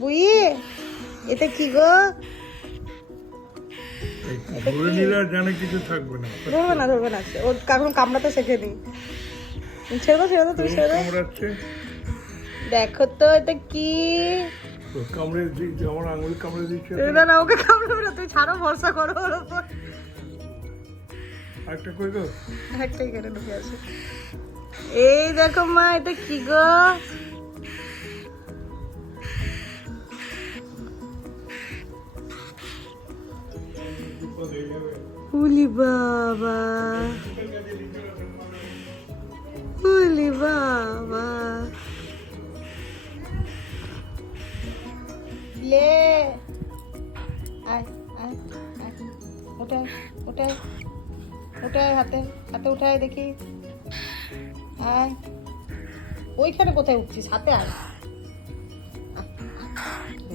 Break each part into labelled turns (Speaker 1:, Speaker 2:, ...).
Speaker 1: বুই এটা কি গো?
Speaker 2: ধরে নিলে জানে কিছু থাকবে না।
Speaker 1: ধরবে না ধরবে না। ও কাকুন কামড়াতে শেখেনি ছেড়ে দাও ছেড়ে দাও তুমি ছেড়ে দাও। দেখো তো এটা কি?
Speaker 2: কামড়ে দিচ্ছে আমার আঙুল কামড়ে দিচ্ছে।
Speaker 1: দাও না ওকে কামড়াবে না তুমি ছাড়ো ভরসা করো ওর উপর
Speaker 2: একটা কই গো?
Speaker 1: একটাই কেটে ঢুকে আছে। এই দেখো মা এটা কি গো? উলি বাবা উলি বাবা লে। আয় আয় আয়। ওটাই ওটাই ওটাই হাতে হাতে উঠায় দেখি। আয়। ওইখানে কোথায় উঠছিস? হাতে আয়।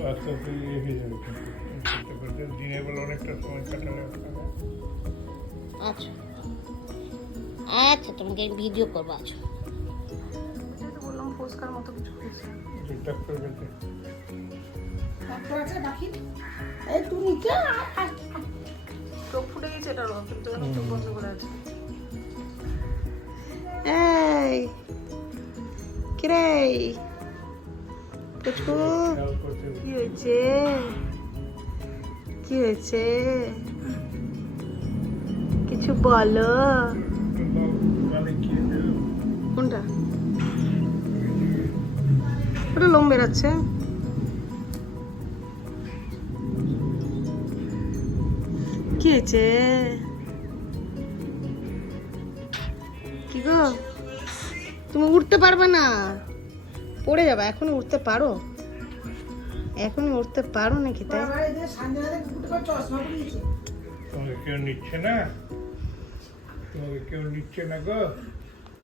Speaker 2: আস্তে আস্তে ইয়ে হয়ে যাবে কিন্তু। করতে করতে দিনের বেলা অনেকটা সময় কাটালে।
Speaker 1: আচ্ছা। আচ্ছা তোমাকে ভিডিও করব আচ্ছা। বললাম ফুচকার মতো কিছু
Speaker 2: ডাক্তার কাছে
Speaker 1: এই তুই নিচে চোখ ফুটে গেছে এটা কিন্তু এখন চোখ বন্ধ করে আছে। এই কিরে? পুচকু কি হয়েছে? কি হয়েছে? কিছু বলো। কোনটা? ওটা লোম বেরাচ্ছে। কি হয়েছে? কি গো? তুমি উঠতে পারবে না। পড়ে যাবে এখন উঠতে পারো। এখন উঠতে পারো নাকি তাই?
Speaker 2: তোমাকে কেউ নিচ্ছে না? তোমাকে কেউ নিচ্ছে না গো?